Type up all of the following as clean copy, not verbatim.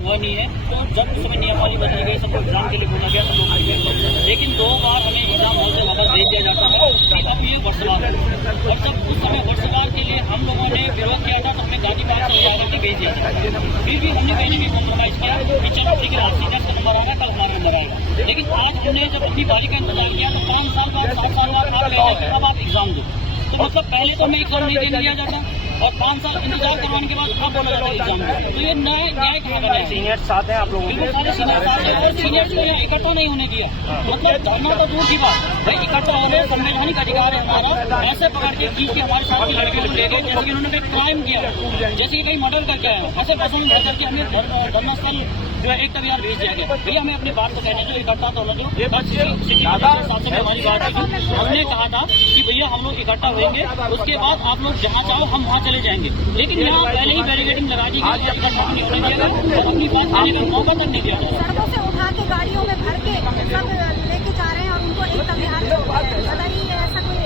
हुआ नहीं है। तो जब उस समय नियमावली बदली गई, सबको एग्जाम के लिए बोला गया, सब लोग गए, लेकिन 2 बार हमें एग्जाम हॉल से वापस भेज दिया जाता है कि अब ये वर्षवार है। और जब उस समय वर्षवार के लिए हम लोगों ने विरोध किया था तो हमें गाड़ी 5,000 की भेज दिया था। फिर भी हमने कहीं ना कहीं कॉम्प्रोमाइज किया कि चलो ठीक है, आपसी का नंबर आएगा, कल हमारा नंबर आएगा। लेकिन आज हमने जब अपनी बारी का इंतजार किया तो 5 साल बाद 7 साल बाद आप कह रहे हैं अब आप एग्जाम दो। तो मतलब पहले तो हमें एग्जाम नहीं देने दिया जाता और 5 साल इंतजार करवाने के बाद अब बोला जाता है एग्जाम दो। तो ये न्याय कहाँ का है? सीनियर साथ हैं आप लोगों के? सारे सीनियर साथ हैं और सीनियर्स को यहाँ इकट्ठा नहीं होने दिया। मतलब धरना तो दूर की बात भाई, इकट्ठा होने संवैधानिक अधिकार है हमारा। ऐसे पकड़ के खींच के हमारे साथ की लड़कियों को ले गए जैसे कि उन्होंने कोई क्राइम किया, जैसे कि कहीं मर्डर करके आए, ऐसे बसों में भर करके हमें धरना स्थल जो है एक तबियार भेज दिया गया। भैया हमें अपनी बात को कहने दो, इकट्ठा तो होना दो। हमारी बात है, हमने कहा था कि भैया हम लोग इकट्ठा होंगे, उसके बाद आप लोग जहाँ चाहो हम वहाँ चले जाएंगे। लेकिन यहाँ पहले ही बैरिकेडिंग लगा दी गई और इकट्ठा नहीं होने दिया गया और अपनी बात कहने का मौका तक नहीं दिया गया। सड़कों से उठा के गाड़ियों में भर के सब लेके जा रहे हैं और उनको एक तबियार बताइए, ऐसा कोई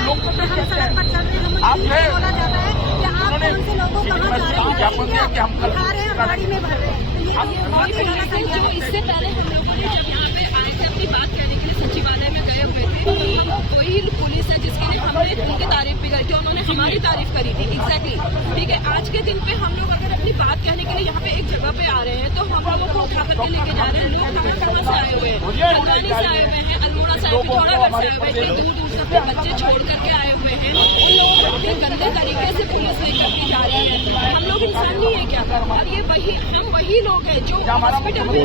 हम सड़क पर चल रहे हैं, हमें बोला जाता है कि आप कौन से लोगों को कहाँ जा रहे हैं, उठा रहे हैं गाड़ी में भर रहे हैं। बहुत ही गलत है। इससे पहले हम लोगों ने जब यहाँ पे आए थे अपनी बात कहने के लिए सचिवालय में गए हुए थे, कोई पुलिस है जिसके लिए हमने उनकी तारीफ भी करी थी, उन्होंने हमारी तारीफ करी थी। एग्जैक्टली ठीक है, आज के दिन पे हम लोग अगर अपनी बात कहने के लिए यहाँ पे एक जगह पे आ रहे हैं तो हम लोगों को उठा करके लेके जा रहे हैं। लोग कहाँ से आए हुए हैं, बंगाली से आए हुए हैं, अल्मोड़ा से आए हुए, पिथौरागढ़ से आए हुए हैं, दूर दूर से अपने बच्चे छोड़ करके आए हुए हैं। उन लोगों को इतने गंदे तरीके से पुलिस लेकर के जा रही है। हम लोग इंसान नहीं है क्या? और ये हम वही लोग हैं जो हॉस्पिटल में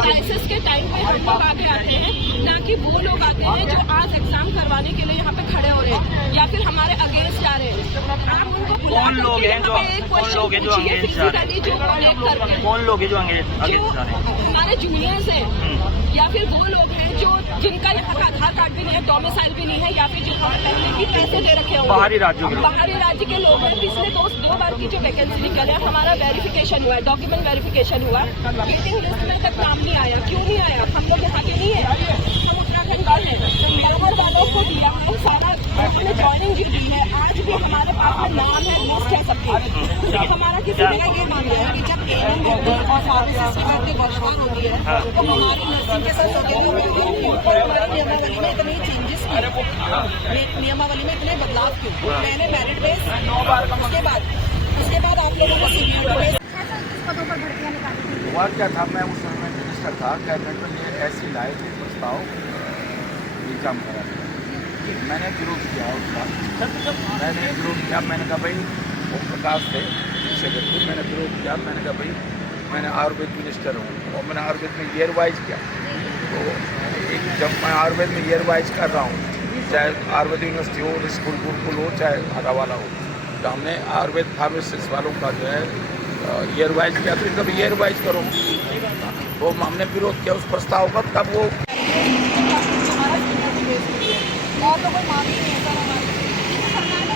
क्राइसिस के टाइम पे हम लोग आगे आते हैं, ना कि वो लोग आते हैं जो आज एग्जाम करवाने के लिए यहाँ पे खड़े हो रहे हैं या फिर हमारे अगेंस्ट जा रहे हैं। आप उनको कौन लोग हैं जो अगेंस्ट जा रहे हैं? कौन लोग हैं जो अगेंस्ट जा रहे हैं? हमारे जूनियर्स हैं या फिर वो लोग हैं जो जिनका यहाँ का आधार कार्ड भी नहीं है, डोमिसाइल भी नहीं है, या फिर जो पहले की पैसे दे रखे होंगे बाहरी राज्य के लोग हैं। पिछले 2 बार की जो वैकेंसी निकले है, हमारा वेरिफिकेशन हुआ है, डॉक्यूमेंट वेरिफिकेशन हुआ, वेटिंग लिस्ट में तक नाम नहीं आया। क्यों नहीं आया? हम लोग यहाँ के नहीं है, हम उत्तराखंड वाले हैं। मेरठ वालों को दिया, हम सारा अपने ज्वाइनिंग भी दी है। आज भी हमारे पास में नाम है, लिस्ट है सबकी। हमारा किसी जगह ये मांग है कि जब एएनएम होती है और सर्विसेज की बात वर्षगांठ होती है तो हमारी नर्सिंग के साथ इतने चेंजेस क्यों, नियमावली में इतने बदलाव क्यों? मैंने मेरिट बेस, उसके बाद आप लोगों को सीनियर बेस पदों पर भर्तियां निकाली। हुआ क्या था, मैं उस समय मिनिस्टर था, कैबिनेट में ये ऐसी लाए थे प्रस्ताव एग्जाम करा था। मैंने विरोध किया उसका, मैंने कहा भाई ओम प्रकाश थे सेक्रेटरी, मैंने विरोध किया। मैंने कहा भाई मैंने आयुर्वेद मिनिस्टर हूँ और मैंने आयुर्वेद में ईयर वाइज किया। तो जब मैं आयुर्वेद में ईयर वाइज कर रहा हूँ, चाहे आयुर्वेद यूनिवर्सिटी हो, स्कूल गुरुकुल हो, चाहे हरावाला हो, तो हमने आयुर्वेद फार्मासिस्ट वालों का जो है ईयर वाइज किया। तो कभी ईयर वाइज करो, तो हमने विरोध किया उस प्रस्ताव का। तब वो और तो कोई मांग ही नहीं है सर हमारी। सरकार को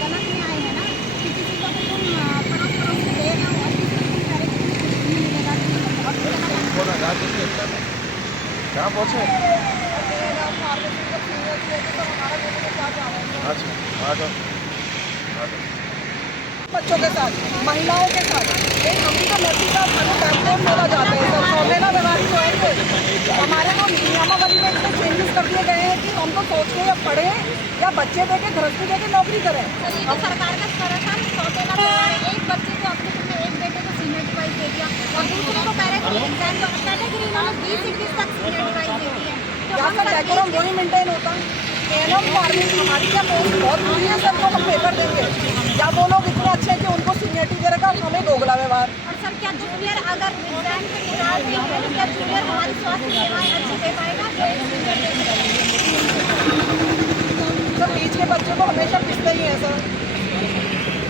गलत नहीं आए हैं ना कि किसी को भी तुम पड़ोस से दे रहे हो और किसी को तुम नहीं मिलेगा। कहाँ पहुँचे? बच्चों के साथ, महिलाओं के साथ, हम भी तो लड़की का बैकबोन बोला जाता है सर। सौदेला व्यवहार जो है हमारे को नियमावली में इतने चेंजेस कर दिए गए हैं कि हम तो सोच के या पढ़े या बच्चे दे के गृहस्थी दे के नौकरी करें। तो सरकार का सरकार सौतेला व्यवहार, एक बच्चे को अपने में एक बेटे को सीनियर डिवाइस दे दिया और दूसरे को कैटेगरी इन्होंने 20-21 तक सीनियर डिवाइस दे दी है। तो यहाँ का डेकोरम वही मेंटेन होता। एएनएम फार्मिंग हमारी क्या पोस्ट बहुत बुरी है सर, को हम पेपर देंगे या वो लोग इतने अच्छे हैं कि उनको सीनियरिटी दे रखा और हमें दोगला व्यवहार। और सर क्या जूनियर अगर एग्जाम के निकाल देंगे तो क्या जूनियर हमारी स्वास्थ्य सेवाएं अच्छी दे पाएगा? सर बीच के बच्चे को हमेशा पिसते ही है सर।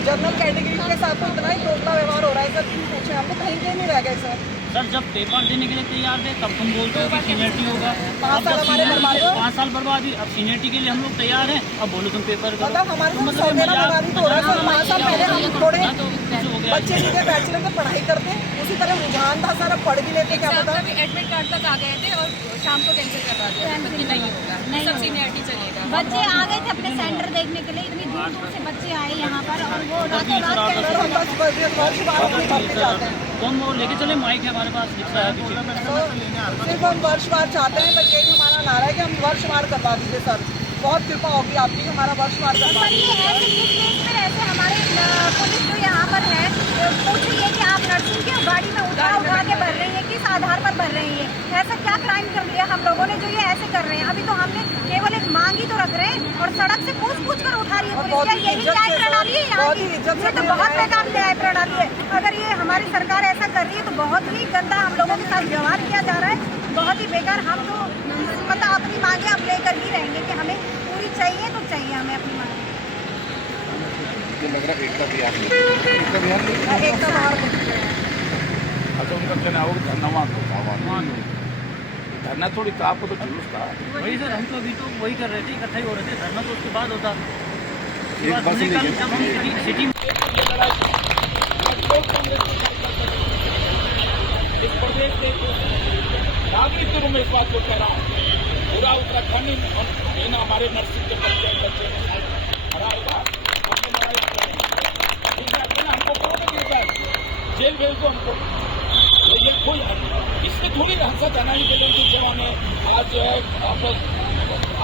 जनरल कैटेगरी के साथ तो इतना ही दोगला व्यवहार हो रहा है सर, पूछे हम तो कहीं के नहीं रह गए सर। सर जब पेपर देने के लिए तैयार थे तब तुम बोलते हो कि सीनियरिटी होगा। 5 साल बर्बादी, अब सीनियरिटी के लिए हम लोग तैयार हैं, अब बोलो तुम पेपर करो। मतलब हमारे साथ सौदेला व्यवहार तो हो रहा है सर। 5 साल पहले हम थोड़े बच्चे सीधे बैचलर में पढ़ाई करते, उसी तरह रुझान था सर। अब पढ़ भी लेते, क्या पता एडमिट कार्ड तक आ गए थे और शाम को कैंसिल करवा दिया नहीं होगा, सब सीनियरिटी चलेगा। बच्चे आ गए थे अपने सेंटर देखने के लिए, इतनी दूर दूर से बच्चे आए यहाँ पर और वो रातों रात हम बस वर्ष बाद अपनी भर्ती जाते हैं। तो हम वो लेके चले, माइक है हमारे पास, रिक्शा है पीछे। सिर्फ हम वर्षवार चाहते हैं, बस यही हमारा नारा है कि हम वर्षवार करवा दीजिए सर, बहुत कृपा होगी आपकी, हमारा वर्षवार करवा पर ये ऐसे किस केस में ऐसे हमारे पुलिस जो यहाँ पर है पूछ रही है कि आप नर्सिंग की गाड़ी में उठा के भर रही है, किस आधार पर भर रही है? ऐसा क्या क्राइम कर लिया हम लोगों ने जो ये ऐसे कर रहे हैं? अभी तो हमने केवल एक मांग ही तो रख रहे हैं और सड़क से पूछ कर उठा रही है पुलिस। क्या यही न्याय प्रणाली है यहाँ की? ये तो बहुत बेकार न्याय प्रणाली है। अगर ये हमारी सरकार ऐसा कर रही है तो बहुत ही गंदा हम लोगों के साथ व्यवहार किया जा रहा है, बहुत ही बेकार। हम तो मतलब अपनी मांगे अब लेकर ही रहेंगे कि हमें पूरी चाहिए तो चाहिए हमें अपनी मांगे। लग रहा है एकता बिहार में एकदम अच्छा उनका कहना होगा धन्यवाद धरना थोड़ी था, आपको तो जुलूस था। वही सर, हम तो अभी तो वही कर रहे थे, इकट्ठा ही हो रहे थे। धरना तो उसके बाद होता। एक बस हमने कल जब हम सिटी नागरिक के रूप में इस बात को कह रहा हूँ, पूरा उत्तराखंड हमारे नर्सिंग के बच्चे हराएगा, हमको जेल भेज दो हमको। ये कोई इसमें थोड़ी हंसा जाना ही के जिन्होंने आज जो है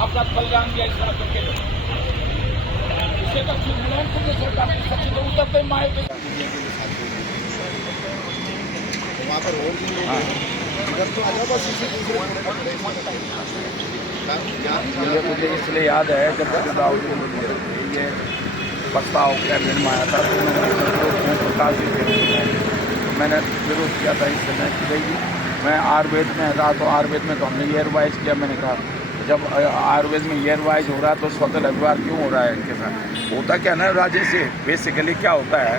आपका बलिदान दिया इस तरह करके इसे तो उतरते माए वहाँ पर और भी लोग इधर तो आजा बस इसी ये मुझे इसलिए याद है जब ये प्रस्ताव कैबिनेट में आया था तो प्रकाश जी मैंने विरोध किया था इस समय कि भाई मैं आयुर्वेद में रहा तो आयुर्वेद में तो हमने ईयर वाइज किया। मैंने कहा जब आयुर्वेद में ईयर वाइज हो रहा है तो स्वतः रविवार क्यों हो रहा है इनके साथ? होता क्या ना राजेश से बेसिकली क्या होता है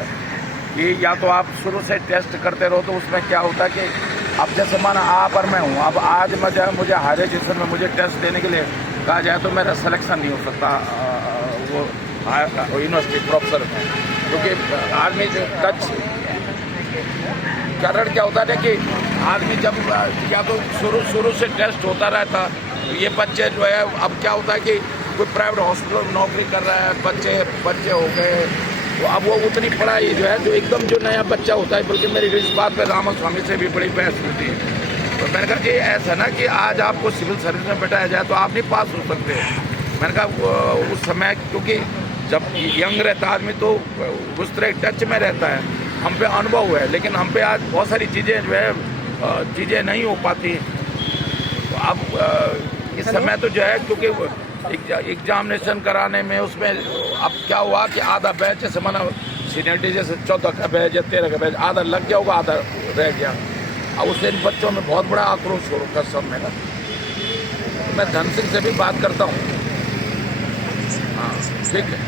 कि या तो आप शुरू से टेस्ट करते रहो तो उसमें क्या होता है कि अब जैसे माना आप और मैं हूँ, अब आज मुझे हायर एजुकेशन में मुझे टेस्ट देने के लिए कहा जाए तो मेरा सिलेक्शन नहीं हो सकता वो यूनिवर्सिटी प्रोफेसर में, क्योंकि आदमी जो टच कारण क्या होता है कि आदमी जब या तो शुरू से टेस्ट होता रहता, तो ये बच्चे जो है अब क्या होता है कि कोई प्राइवेट हॉस्पिटल में नौकरी कर रहा है, बच्चे हो गए तो अब वो उतनी पढ़ाई जो है जो एकदम जो नया बच्चा होता है, बल्कि मेरी इस बात पर रामास्वामी से भी बड़ी बहस होती है। तो मैंने कहा कि ऐसा ना कि आज आपको सिविल सर्विस में बैठाया जाए तो आप नहीं पास हो सकते। मैंने कहा उस समय क्योंकि जब यंग रहता आदमी तो उस तरह टच में रहता है, हम पे अनुभव है, लेकिन हम पे आज बहुत सारी चीज़ें जो है चीज़ें नहीं हो पाती। तो अब इस समय तो जो है क्योंकि एग्जामिनेशन कराने में उसमें अब क्या हुआ कि आधा बैच जैसे माना सीनियरिटी जैसे 14 का बैच या 13 का बैच आधा लग गया होगा, आधा रह गया। अब उससे इन बच्चों में बहुत बड़ा आक्रोश हो रखा सब मेरा। मैं धन सिंह से भी बात करता हूँ। हाँ ठीक है।